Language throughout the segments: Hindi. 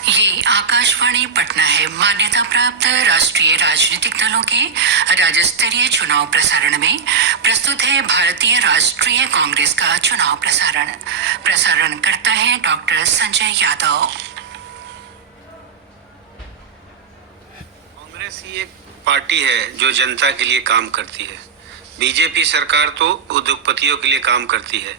ये आकाशवाणी पटना है। मान्यता प्राप्त राष्ट्रीय राजनीतिक दलों के राज्य स्तरीय चुनाव प्रसारण में प्रस्तुत है भारतीय राष्ट्रीय कांग्रेस का चुनाव प्रसारण करता है डॉक्टर संजय यादव। कांग्रेस ही एक पार्टी है जो जनता के लिए काम करती है। बीजेपी सरकार तो उद्योगपतियों के लिए काम करती है।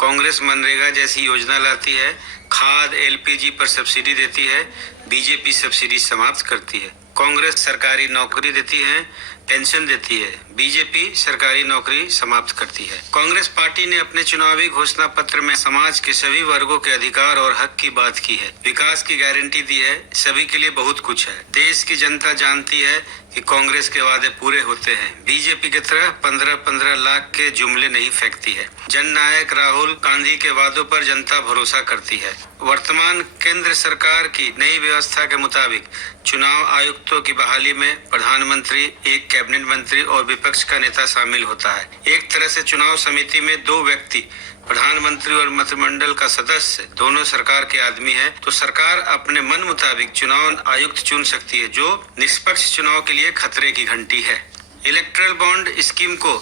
कांग्रेस मनरेगा जैसी योजना लाती है, खाद एलपीजी पर सब्सिडी देती है, बीजेपी सब्सिडी समाप्त करती है। कांग्रेस सरकारी नौकरी देती है, पेंशन देती है, बीजेपी सरकारी नौकरी समाप्त करती है। कांग्रेस पार्टी ने अपने चुनावी घोषणा पत्र में समाज के सभी वर्गों के अधिकार और हक की बात की है, विकास की गारंटी दी है, सभी के लिए बहुत कुछ है। देश की जनता जानती है कि कांग्रेस के वादे पूरे होते हैं। बीजेपी की तरह 15-15 लाख के जुमले नहीं फेंकती है। जननायक राहुल गांधी के वादों पर जनता भरोसा करती है। वर्तमान केंद्र सरकार की नई व्यवस्था के मुताबिक चुनाव आयुक्तों की बहाली में प्रधानमंत्री, एक कैबिनेट मंत्री और विपक्ष का नेता शामिल होता है। एक तरह से चुनाव समिति में 2 व्यक्ति, प्रधानमंत्री और मंत्रिमंडल का सदस्य, दोनों सरकार के आदमी हैं, तो सरकार अपने मन मुताबिक चुनाव आयुक्त चुन सकती है, जो निष्पक्ष चुनाव के लिए खतरे की घंटी है। इलेक्ट्रल बॉन्ड स्कीम को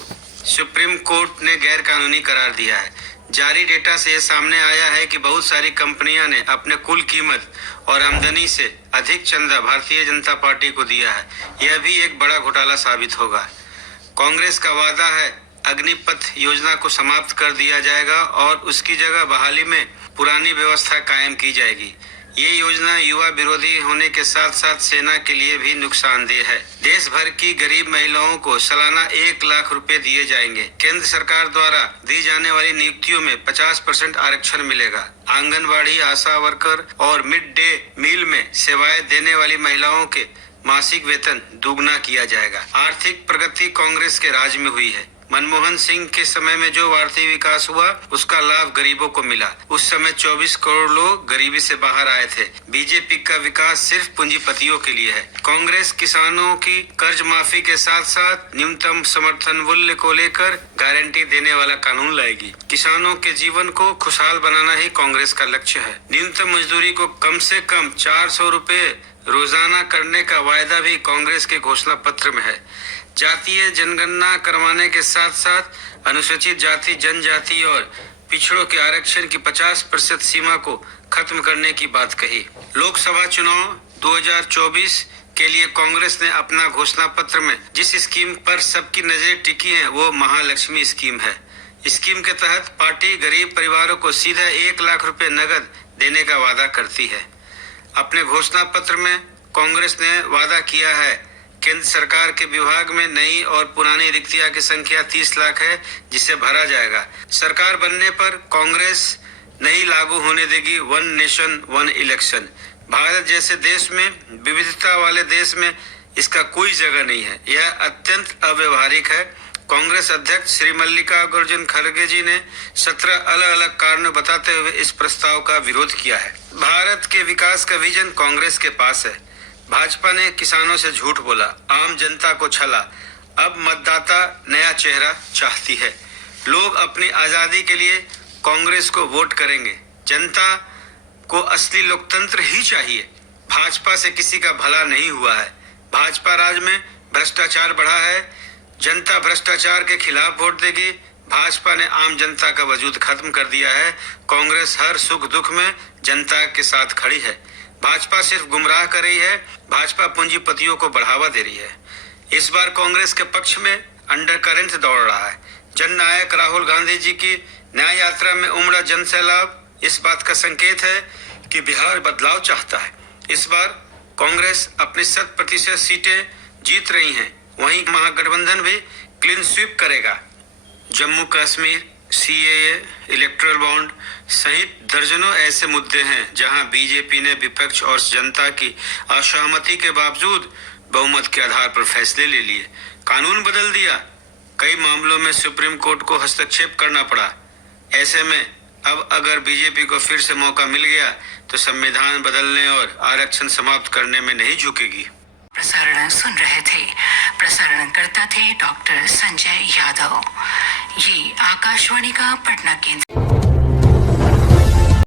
सुप्रीम कोर्ट ने गैर कानूनी करार दिया है। जारी डेटा से यह सामने आया है कि बहुत सारी कंपनियां ने अपने कुल कीमत और आमदनी से अधिक चंदा भारतीय जनता पार्टी को दिया है। यह भी एक बड़ा घोटाला साबित होगा। कांग्रेस का वादा है अग्निपथ योजना को समाप्त कर दिया जाएगा और उसकी जगह बहाली में पुरानी व्यवस्था कायम की जाएगी। ये योजना युवा विरोधी होने के साथ साथ सेना के लिए भी नुकसानदेह है। देश भर की गरीब महिलाओं को सालाना 1 लाख रुपए दिए जाएंगे। केंद्र सरकार द्वारा दी जाने वाली नियुक्तियों में 50% आरक्षण मिलेगा। आंगनबाड़ी, आशा वर्कर और मिड डे मील में सेवाएं देने वाली महिलाओं के मासिक वेतन दुगना किया जाएगा। आर्थिक प्रगति कांग्रेस के राज में हुई है। मनमोहन सिंह के समय में जो आर्थिक विकास हुआ उसका लाभ गरीबों को मिला। उस समय 24 करोड़ लोग गरीबी से बाहर आए थे। बीजेपी का विकास सिर्फ पूंजीपतियों के लिए है। कांग्रेस किसानों की कर्ज माफी के साथ साथ न्यूनतम समर्थन मूल्य को लेकर गारंटी देने वाला कानून लाएगी। किसानों के जीवन को खुशहाल बनाना ही कांग्रेस का लक्ष्य है। न्यूनतम मजदूरी को कम से कम 400 रुपए रोजाना करने का वायदा भी कांग्रेस के घोषणा पत्र में है। जातीय जनगणना करवाने के साथ साथ अनुसूचित जाति, जनजाति और पिछड़ों के आरक्षण की 50% सीमा को खत्म करने की बात कही। लोकसभा चुनाव 2024 के लिए कांग्रेस ने अपना घोषणा पत्र में जिस स्कीम पर सबकी नजर टिकी है वो महालक्ष्मी स्कीम है। स्कीम के तहत पार्टी गरीब परिवारों को सीधा 1 लाख रुपए नगद देने का वादा करती है। अपने घोषणा पत्र में कांग्रेस ने वादा किया है केंद्र सरकार के विभाग में नई और पुरानी रिक्तियां की संख्या 30 लाख है, जिसे भरा जाएगा। सरकार बनने पर कांग्रेस नहीं लागू होने देगी one nation one election. Bharat जैसे देश में, विविधता वाले देश में इसका कोई जगह नहीं है। यह अत्यंत अव्यवहारिक है। कांग्रेस अध्यक्ष श्री मल्लिकार्जुन खड़गे जी ने 17 अलग अलग कारण बताते हुए इस प्रस्ताव का विरोध किया है। भारत के विकास का विजन कांग्रेस के पास है। भाजपा ने किसानों से झूठ बोला, आम जनता को छला। अब मतदाता नया चेहरा चाहती है। लोग अपनी आजादी के लिए कांग्रेस को वोट करेंगे। जनता को असली लोकतंत्र ही चाहिए। भाजपा से किसी का भला नहीं हुआ है। भाजपा राज में भ्रष्टाचार बढ़ा है। जनता भ्रष्टाचार के खिलाफ वोट देगी। भाजपा ने आम जनता का वजूद खत्म कर दिया है। कांग्रेस हर सुख दुख में जनता के साथ खड़ी है। भाजपा सिर्फ गुमराह कर रही है। भाजपा पूंजीपतियों को बढ़ावा दे रही है। इस बार कांग्रेस के पक्ष में अंडरकरेंट दौड़ रहा है। जननायक राहुल गांधी जी की न्याय यात्रा में उमड़ा जन सैलाब इस बात का संकेत है कि बिहार बदलाव चाहता है। इस बार कांग्रेस अपनी 100% सीटें जीत रही है। वहीं महागठबंधन भी क्लीन स्वीप करेगा। Jammu Kashmir, CAA, erectile bond सहित दर्जनों ऐसे मुद्दे हैं जहां बीजेपी ने विपक्ष और जनता की असहमति के बावजूद बहुमत के आधार पर फैसले ले लिए, कानून बदल दिया। कई मामलों में सुप्रीम कोर्ट को हस्तक्षेप करना पड़ा। ऐसे में अब अगर बीजेपी को फिर से मौका मिल गया तो संविधान बदलने और आरक्षण समाप्त करने में नहीं झुकेगी। प्रसारण सुन रहे थे। प्रसारण करता थे डॉक्टर संजय यादव। ये आकाशवाणी का पटना केंद्र।